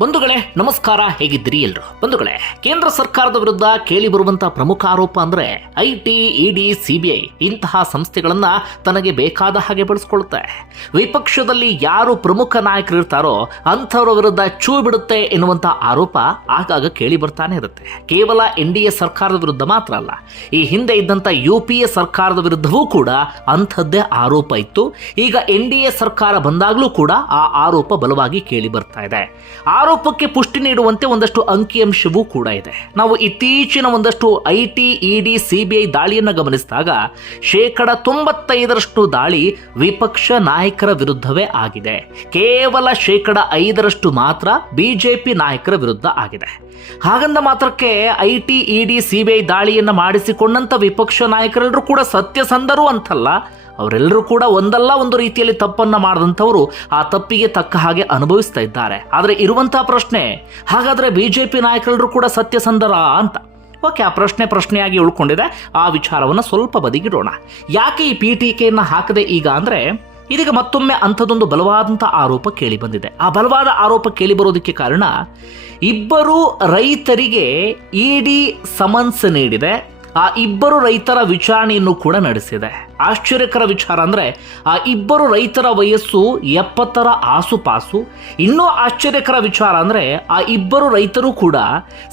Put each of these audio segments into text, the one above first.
ಬಂಧುಗಳೇ, ನಮಸ್ಕಾರ, ಹೇಗಿದ್ದೀರಿ ಎಲ್ರು? ಬಂಧುಗಳೇ, ಕೇಂದ್ರ ಸರ್ಕಾರದ ವಿರುದ್ಧ ಕೇಳಿ ಬರುವಂತಹ ಪ್ರಮುಖ ಆರೋಪ ಅಂದ್ರೆ ಐ ಟಿ ಇಡಿ, ಸಿಬಿಐ ಇಂತಹ ಸಂಸ್ಥೆಗಳನ್ನ ತನಗೆ ಬೇಕಾದ ಹಾಗೆ ಬಳಸ್ಕೊಳ್ಳುತ್ತೆ. ವಿಪಕ್ಷದಲ್ಲಿ ಯಾರು ಪ್ರಮುಖ ನಾಯಕರು ಇರ್ತಾರೋ ಅಂಥವ್ರ ವಿರುದ್ಧ ಚೂ ಬಿಡುತ್ತೆ ಎನ್ನುವಂತಹ ಆರೋಪ ಆಗಾಗ ಕೇಳಿ ಬರ್ತಾನೆ ಇರುತ್ತೆ. ಕೇವಲ ಎನ್ ಡಿ ಎ ಸರ್ಕಾರದ ವಿರುದ್ಧ ಮಾತ್ರ ಅಲ್ಲ, ಈ ಹಿಂದೆ ಇದ್ದಂತ ಯು ಪಿ ಎ ಸರ್ಕಾರದ ವಿರುದ್ಧವೂ ಕೂಡ ಅಂಥದ್ದೇ ಆರೋಪ ಇತ್ತು. ಈಗ ಎನ್ ಡಿ ಎ ಸರ್ಕಾರ ಬಂದಾಗಲೂ ಕೂಡ ಆ ಆರೋಪ ಬಲವಾಗಿ ಕೇಳಿ ಬರ್ತಾ ಇದೆ. ಆರೋಪಕ್ಕೆ ಪುಷ್ಟಿ ನೀಡುವಂತೆ ಒಂದಷ್ಟು ಅಂಕಿಅಂಶವೂ ಕೂಡ ಇದೆ. ನಾವು ಇತ್ತೀಚಿನ ಒಂದಷ್ಟು ಐ ಟಿ ಇಡಿ, ಸಿಬಿಐ ದಾಳಿಯನ್ನು ಗಮನಿಸಿದಾಗ ಶೇಕಡ ತೊಂಬತ್ತೈದರಷ್ಟು ದಾಳಿ ವಿಪಕ್ಷ ನಾಯಕರ ವಿರುದ್ಧವೇ ಆಗಿದೆ. ಕೇವಲ ಶೇಕಡ ಐದರಷ್ಟು ಮಾತ್ರ ಬಿಜೆಪಿ ನಾಯಕರ ವಿರುದ್ಧ ಆಗಿದೆ. ಹಾಗಂದ ಮಾತ್ರಕ್ಕೆ ಐ ಟಿ ಇಡಿ, ಸಿಬಿಐ ದಾಳಿಯನ್ನು ಮಾಡಿಸಿಕೊಂಡಂಥ ವಿಪಕ್ಷ ನಾಯಕರೆಲ್ಲರೂ ಕೂಡ ಸತ್ಯಸಂಧರು ಅಂತಲ್ಲ. ಅವರೆಲ್ಲರೂ ಕೂಡ ಒಂದಲ್ಲ, ಒಂದು ರೀತಿಯಲ್ಲಿ ತಪ್ಪನ್ನ ಮಾಡಿದಂಥವರು ಆ ತಪ್ಪಿಗೆ ತಕ್ಕ ಹಾಗೆ ಅನುಭವಿಸ್ತಾ ಇದ್ದಾರೆ. ಆದರೆ ಇರುವಂತಹ ಪ್ರಶ್ನೆ, ಹಾಗಾದ್ರೆ ಬಿಜೆಪಿ ನಾಯಕರೆಲ್ಲರೂ ಕೂಡ ಸತ್ಯಸಂಧರ ಅಂತ? ಓಕೆ, ಆ ಪ್ರಶ್ನೆ ಪ್ರಶ್ನೆಯಾಗಿ ಉಳ್ಕೊಂಡಿದೆ. ಆ ವಿಚಾರವನ್ನು ಸ್ವಲ್ಪ ಬದಿಗಿಡೋಣ. ಯಾಕೆ ಈ ಪೀಠಿಕೆಯನ್ನು ಹಾಕದೆ ಈಗ ಅಂದ್ರೆ ಇದೀಗ ಮತ್ತೊಮ್ಮೆ ಅಂಥದ್ದೊಂದು ಬಲವಾದಂಥ ಆರೋಪ ಕೇಳಿ ಬಂದಿದೆ. ಆ ಬಲವಾದ ಆರೋಪ ಕೇಳಿ ಬರೋದಕ್ಕೆ ಕಾರಣ ಇಬ್ಬರು ರೈತರಿಗೆ ಇಡಿ ಸಮನ್ಸ್ ನೀಡಿದೆ. ಆ ಇಬ್ಬರು ರೈತರ ವಿಚಾರಣೆಯನ್ನು ಕೂಡ ನಡೆಸಿದೆ. ಆಶ್ಚರ್ಯಕರ ವಿಚಾರ ಅಂದರೆ, ಆ ಇಬ್ಬರು ರೈತರ ವಯಸ್ಸು ಎಪ್ಪತ್ತರ ಆಸುಪಾಸು. ಇನ್ನೂ ಆಶ್ಚರ್ಯಕರ ವಿಚಾರ ಅಂದರೆ, ಆ ಇಬ್ಬರು ರೈತರು ಕೂಡ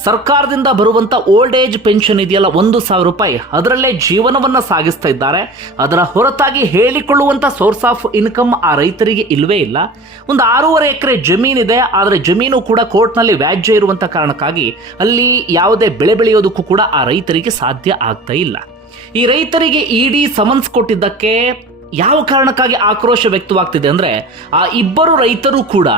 ಸರ್ಕಾರದಿಂದ ಬರುವಂಥ ಓಲ್ಡ್ ಏಜ್ ಪೆನ್ಷನ್ ಇದೆಯಲ್ಲ, ಒಂದು ಸಾವಿರ ರೂಪಾಯಿ, ಅದರಲ್ಲೇ ಜೀವನವನ್ನು ಸಾಗಿಸ್ತಾ ಇದ್ದಾರೆ. ಅದರ ಹೊರತಾಗಿ ಹೇಳಿಕೊಳ್ಳುವಂಥ ಸೋರ್ಸ್ ಆಫ್ ಇನ್ಕಮ್ ಆ ರೈತರಿಗೆ ಇಲ್ಲವೇ ಇಲ್ಲ. ಒಂದು ಆರೂವರೆ ಎಕರೆ ಜಮೀನಿದೆ ಆದರೆ ಜಮೀನು ಕೂಡ ಕೋರ್ಟ್ನಲ್ಲಿ ವ್ಯಾಜ್ಯ ಇರುವಂಥ ಕಾರಣಕ್ಕಾಗಿ ಅಲ್ಲಿ ಯಾವುದೇ ಬೆಳೆ ಬೆಳೆಯೋದಕ್ಕೂ ಕೂಡ ಆ ರೈತರಿಗೆ ಸಾಧ್ಯ ಆಗ್ತಾ ಇಲ್ಲ. ಈ ರೈತರಿಗೆ ಇಡಿ ಸಮನ್ಸ್ ಕೊಟ್ಟಿದ್ದಕ್ಕೆ ಯಾವ ಕಾರಣಕ್ಕಾಗಿ ಆಕ್ರೋಶ ವ್ಯಕ್ತವಾಗ್ತಿದೆ ಅಂದ್ರೆ ಆ ಇಬ್ಬರು ರೈತರು ಕೂಡ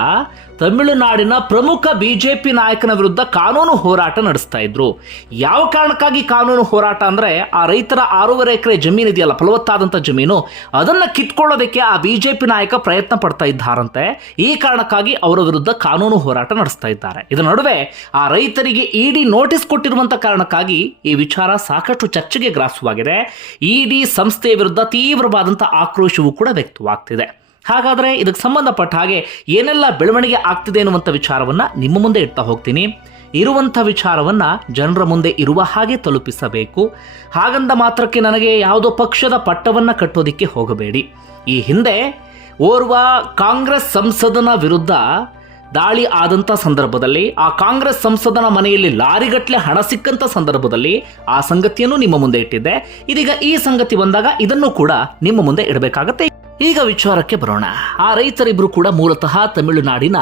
ತಮಿಳುನಾಡಿನ ಪ್ರಮುಖ ಬಿಜೆಪಿ ನಾಯಕನ ವಿರುದ್ಧ ಕಾನೂನು ಹೋರಾಟ ನಡೆಸ್ತಾ ಇದ್ರು. ಯಾವ ಕಾರಣಕ್ಕಾಗಿ ಕಾನೂನು ಹೋರಾಟ ಅಂದ್ರೆ ಆ ರೈತರ ಆರೂವರೆ ಎಕರೆ ಜಮೀನು ಇದೆಯಲ್ಲ ಫಲವತ್ತಾದಂಥ ಜಮೀನು, ಅದನ್ನ ಕಿತ್ಕೊಳ್ಳೋದಕ್ಕೆ ಆ ಬಿಜೆಪಿ ನಾಯಕ ಪ್ರಯತ್ನ ಪಡ್ತಾ ಇದ್ದಾರಂತೆ. ಈ ಕಾರಣಕ್ಕಾಗಿ ಅವರ ವಿರುದ್ಧ ಕಾನೂನು ಹೋರಾಟ ನಡೆಸ್ತಾ ಇದ್ದಾರೆ. ಇದರ ನಡುವೆ ಆ ರೈತರಿಗೆ ಇಡಿ ನೋಟಿಸ್ ಕೊಟ್ಟಿರುವಂತ ಕಾರಣಕ್ಕಾಗಿ ಈ ವಿಚಾರ ಸಾಕಷ್ಟು ಚರ್ಚೆಗೆ ಗ್ರಾಸವಾಗಿದೆ. ಇಡಿ ಸಂಸ್ಥೆಯ ವಿರುದ್ಧ ತೀವ್ರವಾದಂಥ ಆಕ್ರೋಶವೂ ಕೂಡ ವ್ಯಕ್ತವಾಗ್ತಿದೆ. ಹಾಗಾದರೆ ಇದಕ್ಕೆ ಸಂಬಂಧಪಟ್ಟ ಹಾಗೆ ಏನೆಲ್ಲ ಬೆಳವಣಿಗೆ ಆಗ್ತಿದೆ ಅನ್ನುವಂಥ ವಿಚಾರವನ್ನು ನಿಮ್ಮ ಮುಂದೆ ಇಡ್ತಾ ಹೋಗ್ತೀನಿ. ಇರುವಂಥ ವಿಚಾರವನ್ನು ಜನರ ಮುಂದೆ ಇರುವ ಹಾಗೆ ತಲುಪಿಸಬೇಕು. ಹಾಗಂದ ಮಾತ್ರಕ್ಕೆ ನನಗೆ ಯಾವುದೋ ಪಕ್ಷದ ಪಟ್ಟವನ್ನು ಕಟ್ಟೋದಿಕ್ಕೆ ಹೋಗಬೇಡಿ. ಈ ಹಿಂದೆ ಓರ್ವ ಕಾಂಗ್ರೆಸ್ ಸಂಸದನ ವಿರುದ್ಧ ದಾಳಿ ಆದಂಥ ಸಂದರ್ಭದಲ್ಲಿ, ಆ ಕಾಂಗ್ರೆಸ್ ಸಂಸದನ ಮನೆಯಲ್ಲಿ ಲಾರಿಗಟ್ಟಲೆ ಹಣ ಸಿಕ್ಕಂಥ ಸಂದರ್ಭದಲ್ಲಿ ಆ ಸಂಗತಿಯನ್ನು ನಿಮ್ಮ ಮುಂದೆ ಇಟ್ಟಿದ್ದೆ. ಇದೀಗ ಈ ಸಂಗತಿ ಬಂದಾಗ ಇದನ್ನು ಕೂಡ ನಿಮ್ಮ ಮುಂದೆ ಇಡಬೇಕಾಗತ್ತೆ. ಈಗ ವಿಚಾರಕ್ಕೆ ಬರೋಣ. ಆ ರೈತರಿಬ್ರು ಕೂಡ ಮೂಲತಃ ತಮಿಳುನಾಡಿನ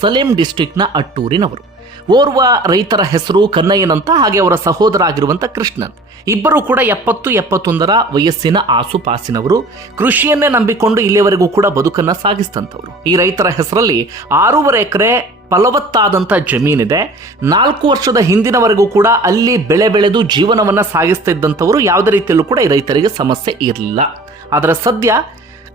ಸಲೇಂ ಡಿಸ್ಟ್ರಿಕ್ಟ್ನ ಅಟ್ಟೂರಿನವರು. ಓರ್ವ ರೈತರ ಹೆಸರು ಕನ್ನಯ್ಯನಂತ ಹಾಗೆ ಅವರ ಸಹೋದರ ಆಗಿರುವಂತ ಕೃಷ್ಣನ್. ಇಬ್ಬರು ಕೂಡ ಎಪ್ಪತ್ತು ಎಪ್ಪತ್ತೊಂದರ ವಯಸ್ಸಿನ ಆಸುಪಾಸಿನವರು. ಕೃಷಿಯನ್ನೇ ನಂಬಿಕೊಂಡು ಇಲ್ಲಿಯವರೆಗೂ ಕೂಡ ಬದುಕನ್ನ ಸಾಗಿಸ್ತಂತವರು ಈ ರೈತರ ಹೆಸರಲ್ಲಿ ಆರೂವರೆ ಎಕರೆ ಫಲವತ್ತಾದಂಥ ಜಮೀನಿದೆ. ನಾಲ್ಕು ವರ್ಷದ ಹಿಂದಿನವರೆಗೂ ಕೂಡ ಅಲ್ಲಿ ಬೆಳೆ ಬೆಳೆದು ಜೀವನವನ್ನ ಸಾಗಿಸ್ತಾ ಇದ್ದಂಥವರು ಯಾವುದೇ ರೀತಿಯಲ್ಲೂ ಕೂಡ ಈ ರೈತರಿಗೆ ಸಮಸ್ಯೆ ಇರಲಿಲ್ಲ. ಆದರೆ ಸದ್ಯ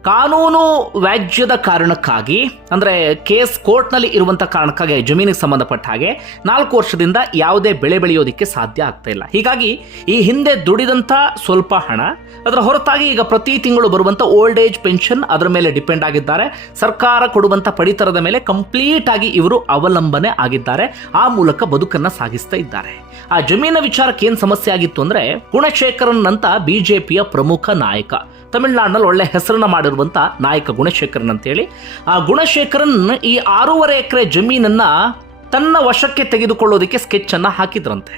ಕಾನೂನು ವ್ಯಾಜ್ಯದ ಕಾರಣಕ್ಕಾಗಿ, ಅಂದರೆ ಕೇಸ್ ಕೋರ್ಟ್ನಲ್ಲಿ ಇರುವಂಥ ಕಾರಣಕ್ಕಾಗಿ, ಜಮೀನಿಗೆ ಸಂಬಂಧಪಟ್ಟ ಹಾಗೆ ನಾಲ್ಕು ವರ್ಷದಿಂದ ಯಾವುದೇ ಬೆಳೆ ಬೆಳೆಯೋದಕ್ಕೆ ಸಾಧ್ಯ ಆಗ್ತಾ ಇಲ್ಲ. ಹೀಗಾಗಿ ಈ ಹಿಂದೆ ದುಡಿದಂಥ ಸ್ವಲ್ಪ ಹಣ, ಅದರ ಹೊರತಾಗಿ ಈಗ ಪ್ರತಿ ತಿಂಗಳು ಬರುವಂಥ ಓಲ್ಡ್ ಏಜ್ ಪೆನ್ಷನ್ ಅದರ ಮೇಲೆ ಡಿಪೆಂಡ್ ಆಗಿದ್ದಾರೆ. ಸರ್ಕಾರ ಕೊಡುವಂಥ ಪಡಿತರದ ಮೇಲೆ ಕಂಪ್ಲೀಟ್ ಆಗಿ ಇವರು ಅವಲಂಬನೆ ಆಗಿದ್ದಾರೆ. ಆ ಮೂಲಕ ಬದುಕನ್ನು ಸಾಗಿಸ್ತಾ ಇದ್ದಾರೆ. ಆ ಜಮೀನ ವಿಚಾರಕ್ಕೆ ಏನು ಸಮಸ್ಯೆ ಆಗಿತ್ತು ಅಂದರೆ ಗುಣಶೇಖರನ್ ಅಂತ ಬಿಜೆಪಿಯ ಪ್ರಮುಖ ನಾಯಕ. ತಮಿಳುನಾಡಿನಲ್ಲಿ ಒಳ್ಳೆ ಹೆಸರನ್ನು ಮಾಡಿರುವಂಥ ನಾಯಕ ಗುಣಶೇಖರನ್ ಅಂತೇಳಿ. ಆ ಗುಣಶೇಖರನ್ ಈ ಆರೂವರೆ ಎಕರೆ ಜಮೀನನ್ನ ತನ್ನ ವಶಕ್ಕೆ ತೆಗೆದುಕೊಳ್ಳೋದಕ್ಕೆ ಸ್ಕೆಚ್ ಅನ್ನ ಹಾಕಿದ್ರಂತೆ.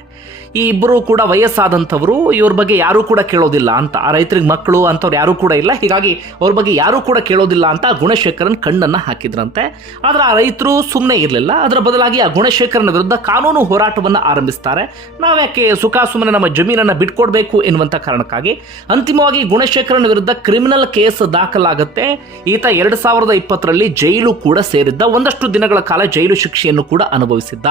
ಈ ಇಬ್ಬರು ಕೂಡ ವಯಸ್ಸಾದಂಥವರು, ಇವ್ರ ಬಗ್ಗೆ ಯಾರೂ ಕೂಡ ಕೇಳೋದಿಲ್ಲ ಅಂತ. ಆ ರೈತರಿಗೆ ಮಕ್ಕಳು ಅಂಥವ್ರು ಯಾರೂ ಕೂಡ ಇಲ್ಲ. ಹೀಗಾಗಿ ಅವ್ರ ಬಗ್ಗೆ ಯಾರೂ ಕೂಡ ಕೇಳೋದಿಲ್ಲ ಅಂತ ಗುಣಶೇಖರನ್ ಕಣ್ಣನ್ನು ಹಾಕಿದ್ರಂತೆ. ಆದರೆ ಆ ರೈತರು ಸುಮ್ಮನೆ ಇರಲಿಲ್ಲ. ಅದರ ಬದಲಾಗಿ ಆ ಗುಣಶೇಖರನ ವಿರುದ್ಧ ಕಾನೂನು ಹೋರಾಟವನ್ನು ಆರಂಭಿಸ್ತಾರೆ. ನಾವ್ಯಾಕೆ ಸುಖ ಸುಮ್ಮನೆ ನಮ್ಮ ಜಮೀನನ್ನು ಬಿಟ್ಕೊಡ್ಬೇಕು ಎನ್ನುವಂಥ ಕಾರಣಕ್ಕಾಗಿ ಅಂತಿಮವಾಗಿ ಗುಣಶೇಖರನ ವಿರುದ್ಧ ಕ್ರಿಮಿನಲ್ ಕೇಸ್ ದಾಖಲಾಗುತ್ತೆ. ಈತ ಎರಡು ಸಾವಿರದ ಇಪ್ಪತ್ತರಲ್ಲಿ ಜೈಲು ಕೂಡ ಸೇರಿದ್ದ. ಒಂದಷ್ಟು ದಿನಗಳ ಕಾಲ ಜೈಲು ಶಿಕ್ಷೆಯನ್ನು ಕೂಡ ಅನುಭವಿಸಿದ್ದ.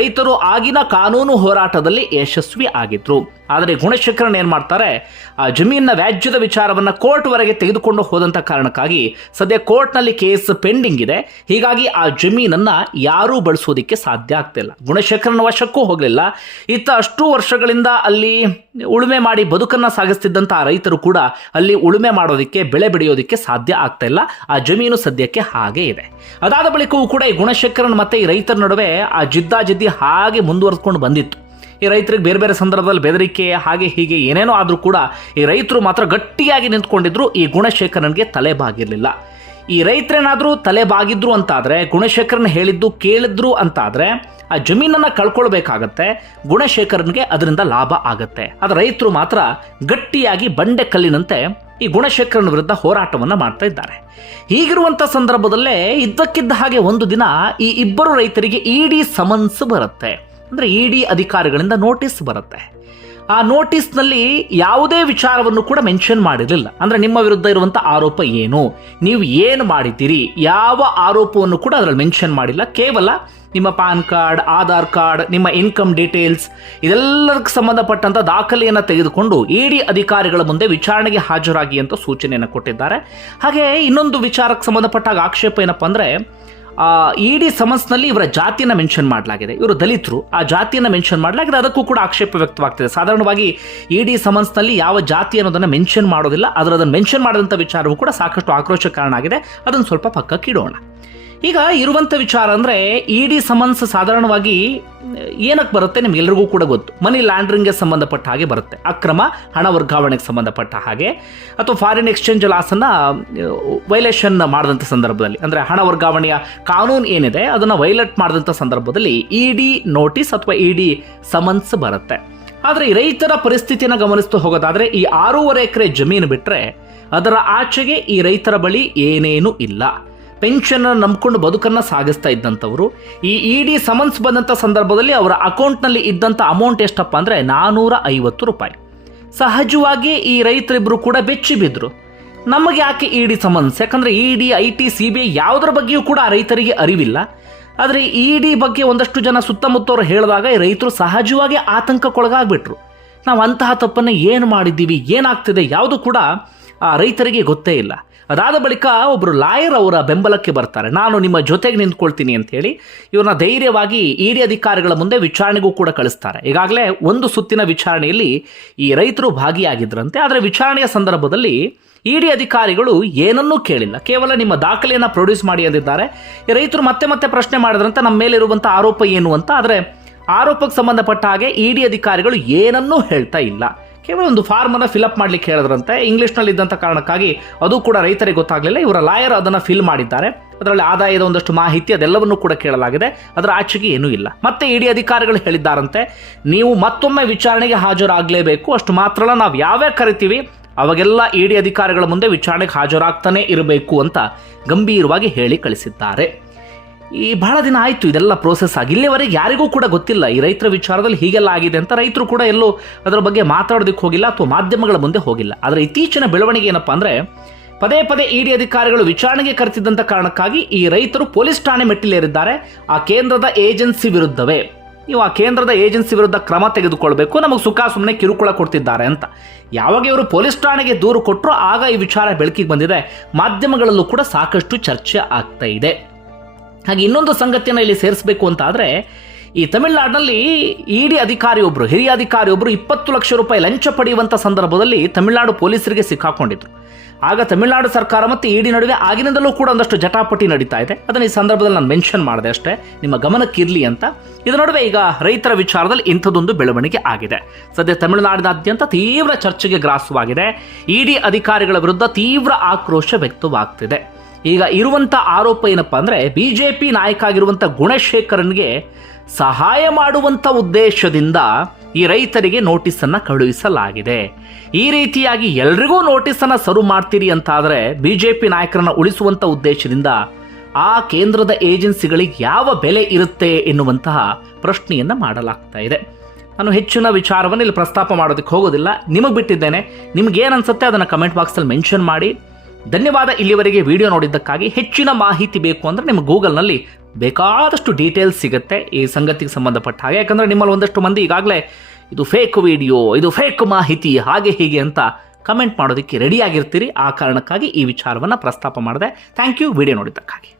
ರೈತರು ಆಗಿನ ಕಾನೂನು ಹೋರಾಟದಲ್ಲಿ ಯಶಸ್ವಿ ಆಗಿದ್ರು. ಆದರೆ ಗುಣಶೇಖರನ್ ಏನ್ ಮಾಡ್ತಾರೆ? ಆ ಜಮೀನಿನ ವ್ಯಾಜ್ಯದ ವಿಚಾರವನ್ನ ಕೋರ್ಟ್ ವರೆಗೆ ತೆಗೆದುಕೊಂಡು ಹೋದಂತ ಕಾರಣಕ್ಕಾಗಿ ಸದ್ಯ ಕೋರ್ಟ್ನಲ್ಲಿ ಕೇಸ್ ಪೆಂಡಿಂಗ್ ಇದೆ. ಹೀಗಾಗಿ ಆ ಜಮೀನನ್ನ ಯಾರೂ ಬಳಸೋದಿಕ್ಕೆ ಸಾಧ್ಯ ಆಗ್ತಿಲ್ಲ. ಗುಣಶೇಖರನ ವಶಕ್ಕೂ ಹೋಗಲಿಲ್ಲ. ಇತ್ತ ಅಷ್ಟು ವರ್ಷಗಳಿಂದ ಅಲ್ಲಿ ಉಳುಮೆ ಮಾಡಿ ಬದುಕನ್ನ ಸಾಗಿಸ್ತಿದ್ದಂಥ ರೈತರು ಕೂಡ ಅಲ್ಲಿ ಉಳುಮೆ ಮಾಡೋದಕ್ಕೆ, ಬೆಳೆ ಬೆಳೆಯೋದಕ್ಕೆ ಸಾಧ್ಯ ಆಗ್ತಾ ಇಲ್ಲ ಆ ಜಮೀನು ಸದ್ಯಕ್ಕೆ ಹಾಗೆ ಇದೆ. ಅದಾದ ಬಳಿಕವೂ ಕೂಡ ಈ ಗುಣಶೇಖರನ್ ಮತ್ತೆ ಈ ರೈತರ ನಡುವೆ ಆ ಜಿದ್ದಾಜಿದ್ದಿ ಹಾಗೆ ಮುಂದುವರೆದುಕೊಂಡು ಬಂದಿತ್ತು. ಈ ರೈತರಿಗೆ ಬೇರೆ ಬೇರೆ ಸಂದರ್ಭದಲ್ಲಿ ಬೆದರಿಕೆ, ಹಾಗೆ ಹೀಗೆ ಏನೇನೋ ಆದರೂ ಕೂಡ ಈ ರೈತರು ಮಾತ್ರ ಗಟ್ಟಿಯಾಗಿ ನಿಂತ್ಕೊಂಡಿದ್ರು, ಈ ಗುಣಶೇಖರನ್ಗೆ ತಲೆ ಬಾಗಿರಲಿಲ್ಲ ಈ ರೈತರೇನಾದರೂ ತಲೆ ಬಾಗಿದ್ರು ಅಂತಾದರೆ, ಗುಣಶೇಖರನ್ ಹೇಳಿದ್ದು ಕೇಳಿದ್ರು ಅಂತಾದರೆ, ಆ ಜಮೀನನ್ನು ಕಳ್ಕೊಳ್ಬೇಕಾಗತ್ತೆ, ಗುಣಶೇಖರನ್ಗೆ ಅದರಿಂದ ಲಾಭ ಆಗತ್ತೆ. ಆದ್ರೆ ರೈತರು ಮಾತ್ರ ಗಟ್ಟಿಯಾಗಿ ಬಂಡೆ ಕಲ್ಲಿನಂತೆ ಈ ಗುಣಶೇಖರನ ವಿರುದ್ಧ ಹೋರಾಟವನ್ನು ಮಾಡ್ತಾ ಇದ್ದಾರೆ. ಹೀಗಿರುವಂಥ ಸಂದರ್ಭದಲ್ಲೇ ಇದ್ದಕ್ಕಿದ್ದ ಹಾಗೆ ಒಂದು ದಿನ ಈ ಇಬ್ಬರು ರೈತರಿಗೆ ಇಡಿ ಸಮನ್ಸ್ ಬರುತ್ತೆ. ಅಂದ್ರೆ ಡಿ ಅಧಿಕಾರಿಗಳಿಂದ ನೋಟಿಸ್ ಬರುತ್ತೆ. ಆ ನೋಟಿಸ್ನಲ್ಲಿ ಯಾವುದೇ ವಿಚಾರವನ್ನು ಕೂಡ ಮೆನ್ಷನ್ ಮಾಡಿರಲಿಲ್ಲ. ಅಂದರೆ ನಿಮ್ಮ ವಿರುದ್ಧ ಇರುವಂಥ ಆರೋಪ ಏನು? ನೀವು ಏನು ಮಾಡಿದ್ದೀರಿ? ಯಾವ ಆರೋಪವನ್ನು ಕೂಡ ಅದರಲ್ಲಿ ಮೆನ್ಷನ್ ಮಾಡಿಲ್ಲ. ಕೇವಲ ನಿಮ್ಮ ಪಾನ್ ಕಾರ್ಡ್, ಆಧಾರ್ ಕಾರ್ಡ್, ನಿಮ್ಮ ಇನ್ಕಮ್ ಡೀಟೇಲ್ಸ್ ಇದೆಲ್ಲದಕ್ಕೆ ಸಂಬಂಧಪಟ್ಟಂಥ ದಾಖಲೆಯನ್ನು ತೆಗೆದುಕೊಂಡು ಇಡಿ ಅಧಿಕಾರಿಗಳ ಮುಂದೆ ವಿಚಾರಣೆಗೆ ಹಾಜರಾಗಿ ಅಂತ ಸೂಚನೆಯನ್ನು ಕೊಟ್ಟಿದ್ದಾರೆ. ಹಾಗೆ ಇನ್ನೊಂದು ವಿಚಾರಕ್ಕೆ ಸಂಬಂಧಪಟ್ಟಾಗ ಆಕ್ಷೇಪ ಏನಪ್ಪ ಅಂದ್ರೆ ಇಡಿ ಸಮನ್ಸ್ನಲ್ಲಿ ಇವರ ಜಾತಿಯನ್ನು ಮೆನ್ಷನ್ ಮಾಡಲಾಗಿದೆ. ಇವರು ದಲಿತರು. ಆ ಜಾತಿಯನ್ನು ಮೆನ್ಷನ್ ಮಾಡಲಾಗಿದೆ. ಅದಕ್ಕೂ ಕೂಡ ಆಕ್ಷೇಪ ವ್ಯಕ್ತವಾಗ್ತಿದೆ. ಸಾಧಾರಣವಾಗಿ ಇಡಿ ಸಮನ್ಸ್ನಲ್ಲಿ ಯಾವ ಜಾತಿ ಅನ್ನೋದನ್ನು ಮೆನ್ಷನ್ ಮಾಡೋದಿಲ್ಲ. ಅದರ ಅದನ್ನು ಮೆನ್ಷನ್ ಮಾಡಿದಂಥ ವಿಚಾರವೂ ಕೂಡ ಸಾಕಷ್ಟು ಆಕ್ರೋಶಕ್ಕೆ ಕಾರಣ ಆಗಿದೆ. ಅದನ್ನು ಸ್ವಲ್ಪ ಪಕ್ಕಕ್ಕಿಡೋಣ. ಈಗ ಇರುವಂಥ ವಿಚಾರ ಅಂದರೆ ಇಡಿ ಸಮನ್ಸ್ ಸಾಧಾರಣವಾಗಿ ಏನಕ್ಕೆ ಬರುತ್ತೆ ನಿಮ್ಗೆಲ್ರಿಗೂ ಕೂಡ ಗೊತ್ತು. ಮನಿ ಲ್ಯಾಂಡ್ರಿಂಗ್ಗೆ ಸಂಬಂಧಪಟ್ಟ ಹಾಗೆ ಬರುತ್ತೆ. ಅಕ್ರಮ ಹಣ ವರ್ಗಾವಣೆಗೆ ಸಂಬಂಧಪಟ್ಟ ಹಾಗೆ. ಅಥವಾ ಫಾರಿನ್ ಎಕ್ಸ್ಚೇಂಜ್ ಲಾಸನ್ನು ವೈಲೇಷನ್ ಮಾಡಿದಂಥ ಸಂದರ್ಭದಲ್ಲಿ. ಅಂದರೆ ಹಣ ವರ್ಗಾವಣೆಯ ಕಾನೂನು ಏನಿದೆ, ಅದನ್ನು ವೈಲೇಟ್ ಮಾಡಿದಂಥ ಸಂದರ್ಭದಲ್ಲಿ ಇಡಿ ನೋಟಿಸ್ ಅಥವಾ ಇಡಿ ಸಮನ್ಸ್ ಬರುತ್ತೆ. ಆದರೆ ರೈತರ ಪರಿಸ್ಥಿತಿಯನ್ನು ಗಮನಿಸ್ತಾ ಹೋಗೋದಾದ್ರೆ, ಈ ಆರೂವರೆ ಎಕರೆ ಜಮೀನು ಬಿಟ್ಟರೆ ಅದರ ಆಚೆಗೆ ಈ ರೈತರ ಬಳಿ ಏನೇನೂ ಇಲ್ಲ. ಪೆನ್ಷನ್ ನಂಬ್ಕೊಂಡು ಬದುಕನ್ನ ಸಾಗಿಸ್ತಾ ಇದ್ದಂಥವರು. ಈ ಇಡಿ ಸಮನ್ಸ್ ಬಂದಂಥ ಸಂದರ್ಭದಲ್ಲಿ ಅವರ ಅಕೌಂಟ್ನಲ್ಲಿ ಇದ್ದಂಥ ಅಮೌಂಟ್ ಎಷ್ಟಪ್ಪ ಅಂದರೆ ನಾನೂರ ಐವತ್ತು ರೂಪಾಯಿ. ಸಹಜವಾಗಿ ಈ ರೈತರಿಬ್ಬರು ಕೂಡ ಬೆಚ್ಚಿ ಬಿದ್ದರು ನಮಗೆ ಯಾಕೆ ಇಡಿ ಸಮನ್ಸ್? ಯಾಕಂದ್ರೆ ED I T, C B I ಯಾವುದರ ಬಗ್ಗೆಯೂ ಕೂಡ ರೈತರಿಗೆ ಅರಿವಿಲ್ಲ. ಆದರೆ ಇಡಿ ಬಗ್ಗೆ ಒಂದಷ್ಟು ಜನ ಸುತ್ತಮುತ್ತವರು ಹೇಳಿದಾಗ ಈ ರೈತರು ಸಹಜವಾಗಿ ಆತಂಕಕ್ಕೊಳಗಾಗ್ಬಿಟ್ರು. ನಾವು ಅಂತಹ ತಪ್ಪನ್ನು ಏನು ಮಾಡಿದ್ದೀವಿ? ಏನಾಗ್ತಿದೆ? ಯಾವುದು ಕೂಡ ರೈತರಿಗೆ ಗೊತ್ತೇ ಇಲ್ಲ. ಅದಾದ ಬಳಿಕ ಒಬ್ಬರು ಲಾಯರ್ ಅವರ ಬೆಂಬಲಕ್ಕೆ ಬರ್ತಾರೆ. ನಾನು ನಿಮ್ಮ ಜೊತೆಗೆ ನಿಂತ್ಕೊಳ್ತೀನಿ ಅಂತ ಹೇಳಿ ಇವ್ರನ್ನ ಧೈರ್ಯವಾಗಿ ಇಡಿ ಅಧಿಕಾರಿಗಳ ಮುಂದೆ ವಿಚಾರಣೆಗೂ ಕೂಡ ಕಳಿಸ್ತಾರೆ. ಈಗಾಗಲೇ ಒಂದು ಸುತ್ತಿನ ವಿಚಾರಣೆಯಲ್ಲಿ ಈ ರೈತರು ಭಾಗಿಯಾಗಿದ್ರಂತೆ. ಆದರೆ ವಿಚಾರಣೆಯ ಸಂದರ್ಭದಲ್ಲಿ ಇಡಿ ಅಧಿಕಾರಿಗಳು ಏನನ್ನೂ ಕೇಳಿಲ್ಲ. ಕೇವಲ ನಿಮ್ಮ ದಾಖಲೆಯನ್ನು ಪ್ರೊಡ್ಯೂಸ್ ಮಾಡಿ ಅಂದಿದ್ದಾರೆ. ಈ ರೈತರು ಮತ್ತೆ ಮತ್ತೆ ಪ್ರಶ್ನೆ ಮಾಡಿದ್ರಂತೆ. ನಮ್ಮ ಮೇಲಿರುವಂಥ ಆರೋಪ ಏನು ಅಂತ. ಆದರೆ ಆರೋಪಕ್ಕೆ ಸಂಬಂಧಪಟ್ಟ ಹಾಗೆ ಇಡಿ ಅಧಿಕಾರಿಗಳು ಏನನ್ನೂ ಹೇಳ್ತಾ ಇಲ್ಲ. ಕೇವಲ ಒಂದು ಫಾರ್ಮ್ ಅನ್ನ ಅಪ್ ಮಾಡ್ಲಿಕ್ಕೆ ಹೇಳಿದ್ರಂತೆ. ಇದ್ದಂತ ಕಾರಣಕ್ಕಾಗಿ ಅದು ಕೂಡ ರೈತರಿಗೆ ಗೊತ್ತಾಗಲಿಲ್ಲ. ಇವರ ಲಾಯರ್ ಅದನ್ನು ಫಿಲ್ ಮಾಡಿದ್ದಾರೆ. ಅದರಲ್ಲಿ ಆದಾಯದ ಒಂದಷ್ಟು ಮಾಹಿತಿ ಅದೆಲ್ಲವನ್ನೂ ಕೂಡ ಕೇಳಲಾಗಿದೆ. ಅದರ ಆಚೆಗೆ ಏನೂ ಇಲ್ಲ. ಮತ್ತೆ ಇಡಿ ಅಧಿಕಾರಿಗಳು ಹೇಳಿದ್ದಾರಂತೆ, ನೀವು ಮತ್ತೊಮ್ಮೆ ವಿಚಾರಣೆಗೆ ಹಾಜರಾಗಲೇಬೇಕು. ಅಷ್ಟು ಮಾತ್ರ ನಾವು ಯಾವ್ಯಾವ ಕರಿತೀವಿ, ಅವಾಗೆಲ್ಲ ಇಡಿ ಅಧಿಕಾರಿಗಳ ಮುಂದೆ ವಿಚಾರಣೆಗೆ ಹಾಜರಾಗ್ತಾನೆ ಇರಬೇಕು ಅಂತ ಗಂಭೀರವಾಗಿ ಹೇಳಿ ಕಳಿಸಿದ್ದಾರೆ. ಈ ಬಹಳ ದಿನ ಆಯಿತು, ಇದೆಲ್ಲ ಪ್ರೋಸೆಸ್ ಆಗಿ. ಇಲ್ಲಿವರೆಗೆ ಯಾರಿಗೂ ಕೂಡ ಗೊತ್ತಿಲ್ಲ, ಈ ರೈತರ ವಿಚಾರದಲ್ಲಿ ಹೀಗೆಲ್ಲ ಆಗಿದೆ ಅಂತ ರೈತರು ಕೂಡ ಎಲ್ಲೂ ಅದರ ಬಗ್ಗೆ ಮಾತಾಡೋದಕ್ಕೆ ಹೋಗಿಲ್ಲ ಅಥವಾ ಮಾಧ್ಯಮಗಳ ಮುಂದೆ ಹೋಗಿಲ್ಲ. ಆದರೆ ಇತ್ತೀಚಿನ ಬೆಳವಣಿಗೆ ಏನಪ್ಪಾ ಅಂದರೆ, ಪದೇ ಪದೇ ಇಡಿ ಅಧಿಕಾರಿಗಳು ವಿಚಾರಣೆಗೆ ಕರೆತಿದ್ದಂಥ ಕಾರಣಕ್ಕಾಗಿ ಈ ರೈತರು ಪೊಲೀಸ್ ಠಾಣೆ ಮೆಟ್ಟಿಲೇರಿದ್ದಾರೆ. ಆ ಕೇಂದ್ರದ ಏಜೆನ್ಸಿ ವಿರುದ್ಧವೇ. ನೀವು ಆ ಕೇಂದ್ರದ ಏಜೆನ್ಸಿ ವಿರುದ್ಧ ಕ್ರಮ ತೆಗೆದುಕೊಳ್ಬೇಕು, ನಮಗೆ ಸುಖ ಸುಮ್ಮನೆ ಕಿರುಕುಳ ಕೊಡ್ತಿದ್ದಾರೆ ಅಂತ. ಯಾವಾಗ ಇವರು ಪೊಲೀಸ್ ಠಾಣೆಗೆ ದೂರು ಕೊಟ್ಟರು ಆಗ ಈ ವಿಚಾರ ಬೆಳಕಿಗೆ ಬಂದಿದೆ. ಮಾಧ್ಯಮಗಳಲ್ಲೂ ಕೂಡ ಸಾಕಷ್ಟು ಚರ್ಚೆ ಆಗ್ತಾ ಇದೆ. ಹಾಗೆ ಇನ್ನೊಂದು ಸಂಗತಿಯನ್ನು ಇಲ್ಲಿ ಸೇರಿಸಬೇಕು ಅಂತ ಆದರೆ ಈ ತಮಿಳುನಾಡಿನಲ್ಲಿ ಇಡಿ ಅಧಿಕಾರಿಯೊಬ್ಬರು ಹಿರಿಯ ಅಧಿಕಾರಿಯೊಬ್ಬರು ಇಪ್ಪತ್ತು ಲಕ್ಷ ರೂಪಾಯಿ ಲಂಚ ಪಡೆಯುವಂಥ ಸಂದರ್ಭದಲ್ಲಿ ತಮಿಳುನಾಡು ಪೊಲೀಸರಿಗೆ ಸಿಕ್ಕಾಕೊಂಡಿದ್ರು. ಆಗ ತಮಿಳುನಾಡು ಸರ್ಕಾರ ಮತ್ತು ಇಡಿ ನಡುವೆ ಆಗಿನಿಂದಲೂ ಕೂಡ ಒಂದಷ್ಟು ಜಟಾಪಟಿ ನಡೀತಾ ಇದೆ. ಅದನ್ನು ಈ ಸಂದರ್ಭದಲ್ಲಿ ನಾನು ಮೆನ್ಷನ್ ಮಾಡಿದೆ ಅಷ್ಟೇ. ನಿಮ್ಮ ಗಮನಕ್ಕಿರಲಿ ಅಂತ. ಇದರ ನಡುವೆ ಈಗ ರೈತರ ವಿಚಾರದಲ್ಲಿ ಇಂಥದ್ದೊಂದು ಬೆಳವಣಿಗೆ ಆಗಿದೆ. ಸದ್ಯ ತಮಿಳುನಾಡಿನಾದ್ಯಂತ ತೀವ್ರ ಚರ್ಚೆಗೆ ಗ್ರಾಸವಾಗಿದೆ. ಇಡಿ ಅಧಿಕಾರಿಗಳ ವಿರುದ್ಧ ತೀವ್ರ ಆಕ್ರೋಶ ವ್ಯಕ್ತವಾಗ್ತಿದೆ. ಈಗ ಇರುವಂತ ಆರೋಪ ಏನಪ್ಪಾ ಅಂದ್ರೆ ಬಿಜೆಪಿ ನಾಯಕ ಆಗಿರುವಂತ ಗುಣಶೇಖರನ್ಗೆ ಸಹಾಯ ಮಾಡುವಂತ ಉದ್ದೇಶದಿಂದ ಈ ರೈತರಿಗೆ ನೋಟಿಸ್ ಅನ್ನ ಕಳುಹಿಸಲಾಗಿದೆ. ಈ ರೀತಿಯಾಗಿ ಎಲ್ರಿಗೂ ನೋಟಿಸ್ ಅನ್ನ ಸರ್ವ್ ಮಾಡ್ತೀರಿ ಅಂತ ಆದ್ರೆ ಬಿಜೆಪಿ ನಾಯಕರನ್ನ ಉಳಿಸುವಂತ ಉದ್ದೇಶದಿಂದ ಆ ಕೇಂದ್ರದ ಏಜೆನ್ಸಿಗಳಿಗೆ ಯಾವ ಬೆಲೆ ಇರುತ್ತೆ ಎನ್ನುವಂತಹ ಪ್ರಶ್ನೆಯನ್ನ ಮಾಡಲಾಗ್ತಾ ಇದೆ. ನಾನು ಹೆಚ್ಚಿನ ವಿಚಾರವನ್ನು ಇಲ್ಲಿ ಪ್ರಸ್ತಾಪ ಮಾಡೋದಕ್ಕೆ ಹೋಗೋದಿಲ್ಲ. ನಿಮಗೆ ಬಿಟ್ಟಿದ್ದೇನೆ. ನಿಮ್ಗೆ ಏನು ಅನ್ಸುತ್ತೆ ಅದನ್ನು ಕಮೆಂಟ್ ಬಾಕ್ಸಲ್ಲಿ ಮೆನ್ಷನ್ ಮಾಡಿ. ಧನ್ಯವಾದ. ಇಲ್ಲಿವರೆಗೆ ವಿಡಿಯೋ ನೋಡಿದ್ದಕ್ಕಾಗಿ ಹೆಚ್ಚಿನ ಮಾಹಿತಿ ಬೇಕು ಅಂದರೆ ನಿಮ್ಮ ಗೂಗಲ್ನಲ್ಲಿ ಬೇಕಾದಷ್ಟು ಡೀಟೇಲ್ಸ್ ಸಿಗುತ್ತೆ ಈ ಸಂಗತಿಗೆ ಸಂಬಂಧಪಟ್ಟ ಹಾಗೆ. ಯಾಕಂದರೆ ನಿಮ್ಮಲ್ಲಿ ಒಂದಷ್ಟು ಮಂದಿ ಈಗಾಗಲೇ ಇದು ಫೇಕ್ ವಿಡಿಯೋ ಇದು ಫೇಕ್ ಮಾಹಿತಿ, ಹಾಗೆ ಹೀಗೆ ಅಂತ ಕಮೆಂಟ್ ಮಾಡೋದಕ್ಕೆ ರೆಡಿಯಾಗಿರ್ತೀರಿ ಆ ಕಾರಣಕ್ಕಾಗಿ ಈ ವಿಚಾರವನ್ನು ಪ್ರಸ್ತಾಪ ಮಾಡಿದೆ. Thank you video ನೋಡಿದ್ದಕ್ಕಾಗಿ.